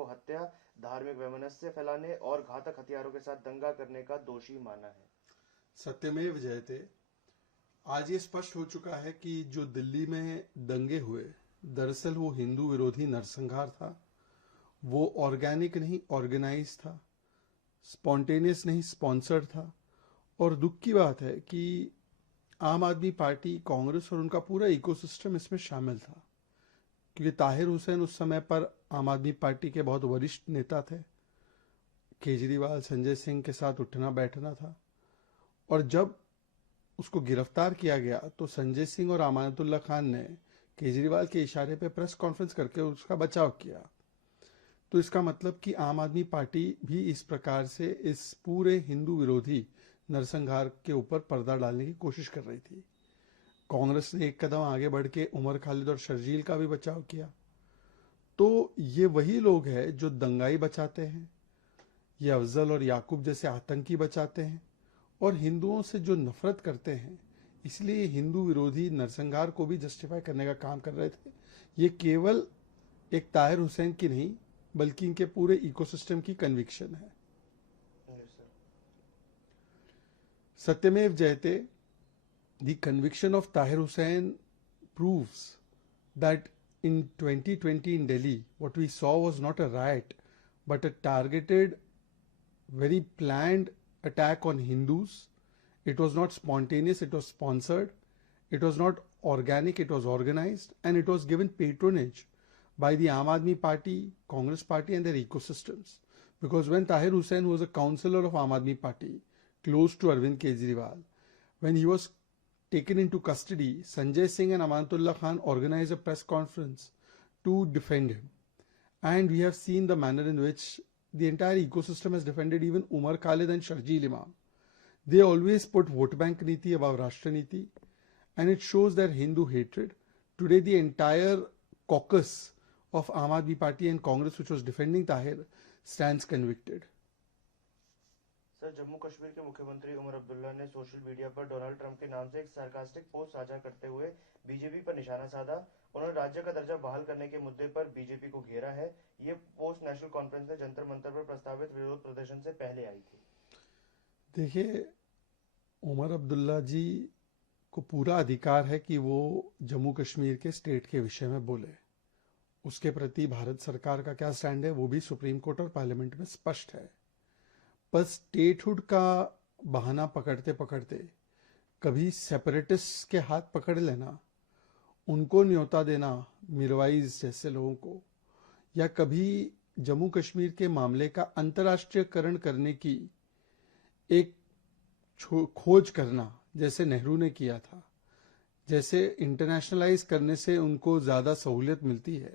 को हत्या, धार्मिक वैमनस्य फैलाने और घातक हथियारों के साथ दंगा करने का दोषी माना है। सत्यमेव जयते। आज ये स्पष्ट हो चुका है कि जो दिल्ली में दंगे हुए, दरअसल वो हिंदू विरोधी नरसंहार था। वो ऑर्गेनिक नहीं ऑर्गेनाइज था, स्पॉन्टेनियस नहीं स्पॉन्सर्ड था। और दुख की बात है कि आम आदमी पार्टी, कांग्रेस और उनका पूरा इकोसिस्टम इसमें शामिल था, क्योंकि ताहिर हुसैन उस समय पर आम आदमी पार्टी के बहुत वरिष्ठ नेता थे। केजरीवाल, संजय सिंह के साथ उठना बैठना था। और जब उसको गिरफ्तार किया गया तो संजय सिंह और अमानतुल्लाह खान ने केजरीवाल के इशारे पे प्रेस कॉन्फ्रेंस करके उसका बचाव किया। तो इसका मतलब कि आम आदमी पार्टी भी इस प्रकार से इस पूरे हिंदू विरोधी नरसंहार के ऊपर पर्दा डालने की कोशिश कर रही थी। कांग्रेस ने एक कदम आगे बढ़ के उमर खालिद और शर्जील का भी बचाव किया। तो ये वही लोग हैं जो दंगाई बचाते हैं, ये अफजल और याकूब जैसे आतंकी बचाते हैं, और हिंदुओं से जो नफरत करते हैं। इसलिए हिंदू विरोधी नरसंहार को भी जस्टिफाई करने का काम कर रहे थे। ये केवल एक ताहिर हुसैन की नहीं, बल्कि इनके पूरे इकोसिस्टम की कन्विक्शन है। सत्यमेव जयते, the conviction of Tahir Hussain proves that in 2020 in Delhi, what we saw was not a riot, but a targeted, very planned attack on Hindus. It was not spontaneous, it was sponsored. It was not organic, it was organized, and it was given patronage by the Aam Aadmi Party, Congress Party, and their ecosystems. Because when Tahir Hussain was a councillor of Aam Aadmi Party, close to Arvind Kejriwal, when he was taken into custody, Sanjay Singh and Amanatullah Khan organized a press conference to defend him. And we have seen the manner in which the entire ecosystem has defended even Umar Khalid and Sharjeel Imam. They always put vote bank niti above Rashtra niti, and it shows their Hindu hatred. Today, the entire caucus of Aam Aadmi Party and Congress, which was defending Tahir, stands convicted. Sir, Jammu Kashmir के मुख्यमंत्री उमर अब्दुल्ला ने social media पर Donald Trump के नाम से एक sarcastic post साझा करते हुए बीजेपी पर निशाना साधा। उन्होंने राज्य का दर्जा बहाल करने के मुद्दे पर बीजेपी को घेरा है। ये पोस्ट नेशनल कॉन्फ्रेंस में जंतर मंतर पर प्रस्तावित विरोध प्रदर्शन से पहले आई थी। देखिए, उमर अब्दुल्ला जी को पूरा अधिकार है कि वो जम्मू कश्मीर के स्टेट के विषय में बोले। उसके प्रति भारत सरकार का क्या स्टैंड है वो भी सुप्रीम कोर्ट और पार्लियामेंट में स्पष्ट है। पर स्टेटहुड का बहाना पकड़ते पकड़ते कभी सेपरेटिस्ट के हाथ पकड़ लेना, उनको न्योता देना मीरवाइज जैसे लोगों को, या कभी जम्मू कश्मीर के मामले का अंतर्राष्ट्रीयकरण करने की एक खोज करना, जैसे नेहरू ने किया था, जैसे इंटरनेशनलाइज करने से उनको ज्यादा सहूलियत मिलती है।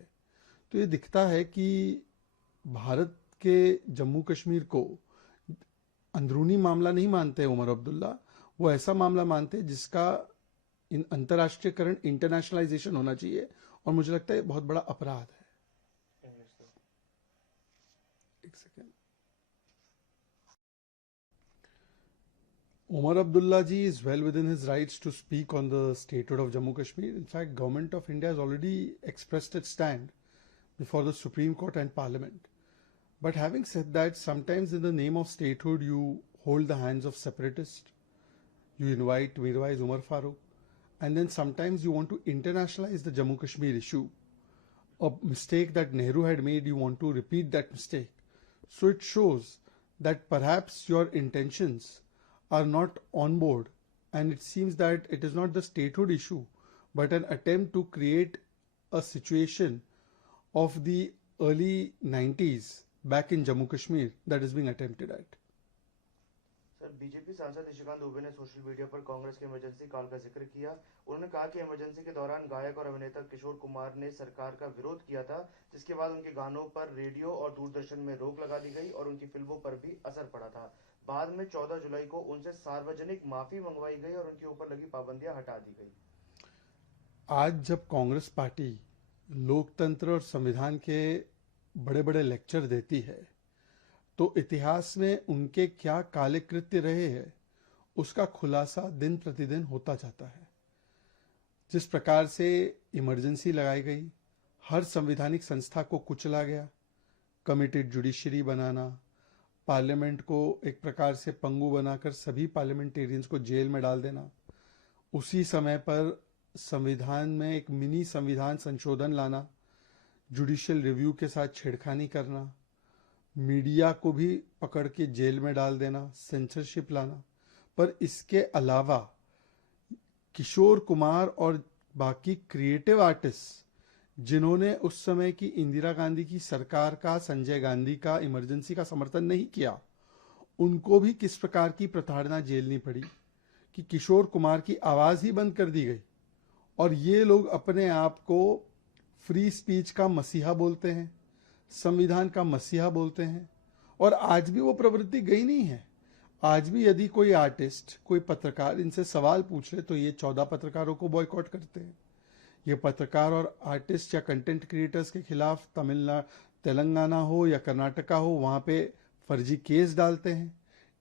तो ये दिखता है कि भारत के जम्मू कश्मीर को अंदरूनी मामला नहीं मानते उमर अब्दुल्ला, वो ऐसा मामला मानते जिसका अंतर्राष्ट्रीयकरण, इंटरनेशनलाइजेशन होना चाहिए, और मुझे लगता है बहुत बड़ा अपराध है। एक second. Umar Abdullah ji is well within his rights to speak on the statehood of Jammu Kashmir. In fact, Government of India has already expressed its stand before the Supreme Court and Parliament. But having said that, sometimes in the name of statehood, you hold the hands of separatists. You invite Mirwais Umar Farooq. And then sometimes you want to internationalize the Jammu Kashmir issue. A mistake that Nehru had made, you want to repeat that mistake. So it shows that perhaps your intentions are not on board, and it seems that it is not the statehood issue, but an attempt to create a situation of the early 90s back in Jammu Kashmir that is being attempted at. Sir, BJP सांसद निशिकांत दुबे ने social media पर कांग्रेस के emergency call का जिक्र किया। उन्होंने कहा कि इमरजेंसी के दौरान गायक और अभिनेता किशोर कुमार ने सरकार का विरोध किया था, जिसके बाद उनके गानों पर रेडियो और दूरदर्शन में रोक लगा दी गई और उनकी फिल्मों पर भी असर पड़ा था। बाद में 14 जुलाई को उनसे सार्वजनिक माफी मंगवाई गई और उनके ऊपर लगी पाबंदियां हटा दी गई। आज जब कांग्रेस पार्टी लोकतंत्र और संविधान के बड़े बड़े लेक्चर देती है, तो इतिहास में उनके क्या काले कृत्य रहे हैं उसका खुलासा दिन प्रतिदिन होता जाता है। जिस प्रकार से इमरजेंसी लगाई गई, हर संवैधानिक संस्था को कुचला गया, कमिटेड जुडिशरी बनाना, पार्लियामेंट को एक प्रकार से पंगु बनाकर सभी पार्लियामेंटेरियंस को जेल में डाल देना, उसी समय पर संविधान में एक मिनी संविधान संशोधन लाना, जुडिशियल रिव्यू के साथ छेड़खानी करना, मीडिया को भी पकड़ के जेल में डाल देना, सेंसरशिप लाना। पर इसके अलावा किशोर कुमार और बाकी क्रिएटिव आर्टिस्ट जिन्होंने उस समय की इंदिरा गांधी की सरकार का, संजय गांधी का इमरजेंसी का समर्थन नहीं किया, उनको भी किस प्रकार की प्रताड़ना झेलनी पड़ी कि किशोर कुमार की आवाज ही बंद कर दी गई। और ये लोग अपने आप को फ्री स्पीच का मसीहा बोलते हैं, संविधान का मसीहा बोलते हैं, और आज भी वो प्रवृत्ति गई नहीं है। आज भी यदि कोई आर्टिस्ट, कोई पत्रकार इनसे सवाल पूछ ले तो ये 14 पत्रकारों को बॉयकॉट करते हैं। ये पत्रकार और आर्टिस्ट या कंटेंट क्रिएटर्स के खिलाफ तेलंगाना हो या कर्नाटका हो, वहां पे फर्जी केस डालते हैं,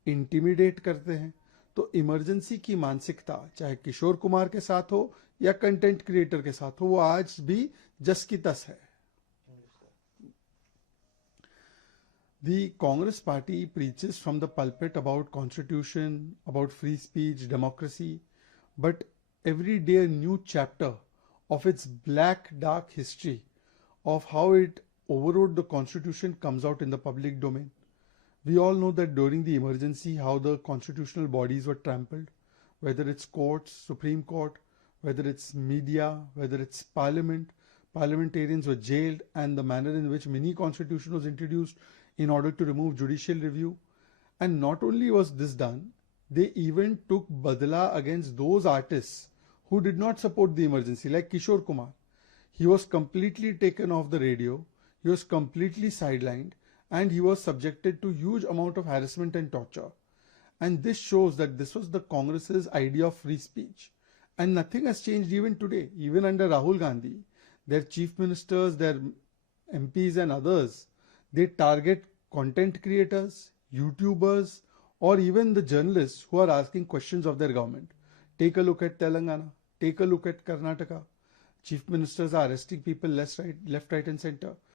इंटिमिडेट करते हैं। तो इमरजेंसी की मानसिकता चाहे किशोर कुमार के साथ हो या कंटेंट क्रिएटर के साथ हो, वो आज भी जस की तस है। The Congress party preaches from the pulpit about constitution, about free speech, democracy, but every day a new chapter of its black dark history of how it overrode the constitution comes out in the public domain. We all know that during the emergency how the constitutional bodies were trampled, whether it's courts, Supreme Court, whether it's media, whether it's parliament. Parliamentarians were jailed, and the manner in which mini constitution was introduced in order to remove judicial review. And not only was this done, they even took badla against those artists who did not support the emergency, like Kishore Kumar. He was completely taken off the radio, he was completely sidelined, and he was subjected to huge amount of harassment and torture. And this shows that this was the Congress's idea of free speech. And nothing has changed even today. Even under Rahul Gandhi, their chief ministers, their MPs and others, they target content creators, YouTubers, or even the journalists who are asking questions of their government. Take a look at Telangana, take a look at Karnataka. Chief ministers are arresting people left, right and center